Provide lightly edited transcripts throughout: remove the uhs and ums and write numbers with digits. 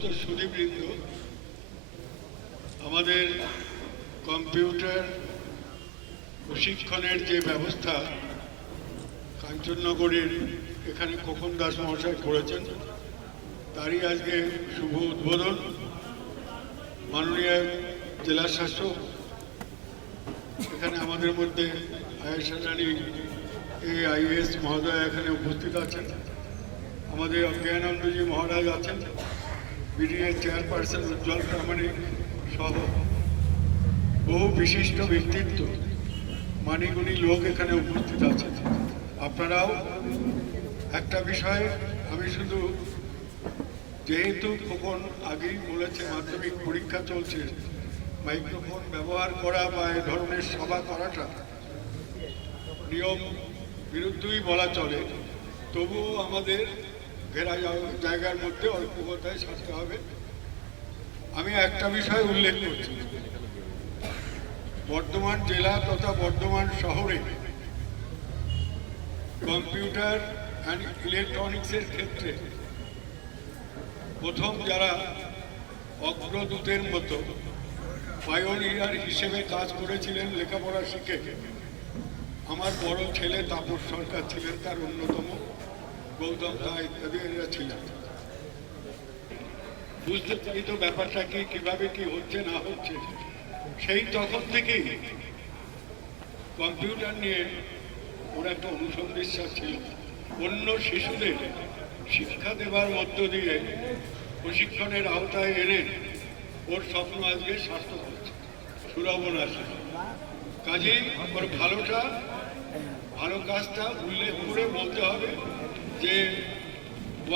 সমস্ত সুধীবৃন্দ, আমাদের কম্পিউটার প্রশিক্ষণের যে ব্যবস্থা কাঞ্চননগরের এখানে খোকন দাস মহাশয় করেছেন, তারই আজকে শুভ উদ্বোধন। মাননীয় জেলা শাসক এখানে আমাদের মধ্যে আয়েশা রানী AIS মহোদয় এখানে উপস্থিত আছেন, আমাদের অজ্ঞানন্দজি মহারাজ আছেন, BDA চেয়ারপারসন উজ্জ্বল প্রামাণিক সহ বহু বিশিষ্ট ব্যক্তিত্ব মানিগুণী লোক এখানে উপস্থিত আছেন। আপনারাও একটা বিষয় আমি শুধু, যেহেতু খোকন আগেই বলেছে মাধ্যমিক পরীক্ষা চলছে, মাইক্রোফোন ব্যবহার করা বা এ ধরনের সভা করাটা নিয়ম বিরুদ্ধই বলা চলে, তবুও আমাদের ঘেরা জায়গার মধ্যে অল্প কথায় সারতে হবে। আমি একটা বিষয় উল্লেখ করছি, বর্ধমান জেলা তথা বর্ধমান শহরে কম্পিউটার অ্যান্ড ইলেকট্রনিক্সের ক্ষেত্রে প্রথম যারা অগ্রদূতের মতো পায়োনিয়ার হিসেবে কাজ করেছিলেন লেখাপড়া শিখে, আমার বড় ছেলে তাপস সরকার ছিলেন তার অন্যতম, গৌতম দা ইত্যাদি এরা ছিলেন। বুঝতে পারি তো ব্যাপারটা কি, কিভাবে কি হচ্ছে না হচ্ছে। সেই তখন থেকেই কম্পিউটার নিয়ে ওর একটা অনুসন্ধিৎসা ছিল। অন্য শিশুদের শিক্ষা দেবার মধ্য দিয়ে প্রশিক্ষণের আওতায় এনে ওর স্বপ্ন আজকে সার্থক হচ্ছে, সুরাবন আছে। কাজেই ওর ভালো কাজটা উল্লেখ করে বলতে হবে যে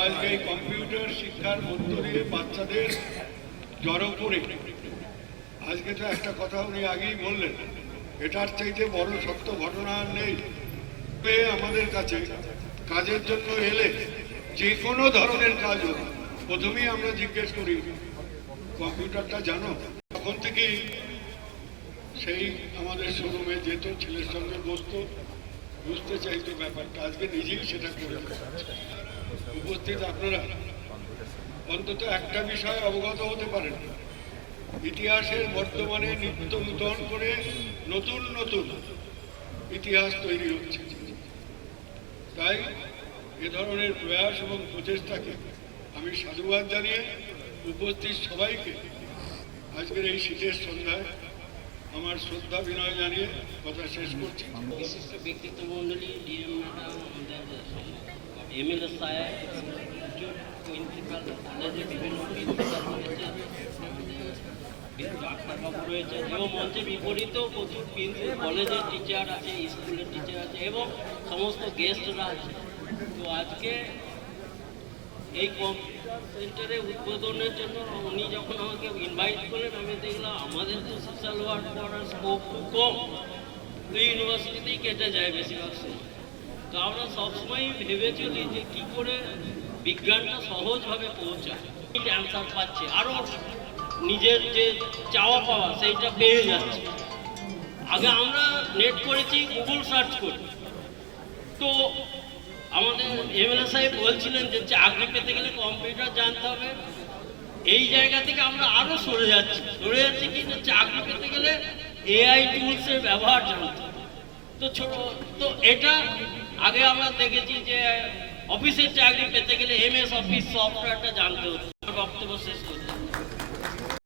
আজকে কম্পিউটার শিক্ষার মধ্য দিয়ে বাচ্চাদের জড়ো করে, আজকে তো একটা কথা উনি আগেই বললেন, এটার চাইতে বড় সত্য ঘটনা আর নেই। আমাদের কাছে কাজের জন্য এলে যে কোনো ধরনের কাজ হোক, প্রথমেই আমরা জিজ্ঞেস করি কম্পিউটারটা জানো? তখন থেকেই সেই আমাদের শোরুমে যেত, ছেলের সঙ্গে বসতো, বুঝতে চাইতো ব্যাপারটা, আজকে নিজেই সেটা করে উপস্থিত। আপনারা অন্তত একটা বিষয় অবগত হতে পারেন, ইতিহাসের বর্তমানে নিত্য নূতন করে নতুন নতুন ইতিহাস তৈরি হচ্ছে। তাই এ ধরনের প্রয়াস এবং প্রচেষ্টাকে আমি সাধুবাদ জানিয়ে উপস্থিত সবাইকে আজকের এই শীতের সন্ধ্যায় আমার শ্রদ্ধা বিনয় জানিয়ে কথা শেষ করছি। বিশিষ্ট ব্যক্তিত্ব মন্ডলী, ডিএম ম্যাডাম, MLA সাহেব, প্রিন্সিপাল কলেজে বিভিন্ন প্রিন্সিপাল রয়েছে, ডাক্তারবাবু রয়েছে, এবং মঞ্চে বিপরীতেও প্রচুর কলেজের টিচার আছে, স্কুলের টিচার আছে এবং সমস্ত গেস্টরা আছে। তো আজকে এই কম্পিউটার সেন্টারে উদ্বোধনের জন্য উনি যখন আমাকে ইনভাইট করলেন, আমি দেখলাম আমাদের তো সোশ্যাল ওয়ার্ক করার স্কোপ খুব কম, এই ইউনিভার্সিটিতেই কেটে যায় বেশিরভাগ সময়। তো আমরা সবসময় ভেবে চলি যে কী করে বিজ্ঞানটা সহজভাবে পৌঁছায়, অ্যান্সার পাচ্ছে, আরও নিজের যে চাওয়া পাওয়া সেইটা পেয়ে যাচ্ছে। আগে আমরা নেট করেছি, গুগল সার্চ করি। তো আমাদের MLA সাহেব বলছিলেন যে চাকরি পেতে গেলে কম্পিউটার জানতে হবে, এই জায়গা থেকে আমরা আরও সরে যাচ্ছি কি না, চাকরি পেতে গেলে AI টুলসের ব্যবহার জানতে হবে। তো এটা আগে আমরা দেখেছি যে অফিসের চাকরি পেতে গেলে MS অফিস সফটওয়্যারটা জানতে হতো। বক্তব্য শেষ করছি।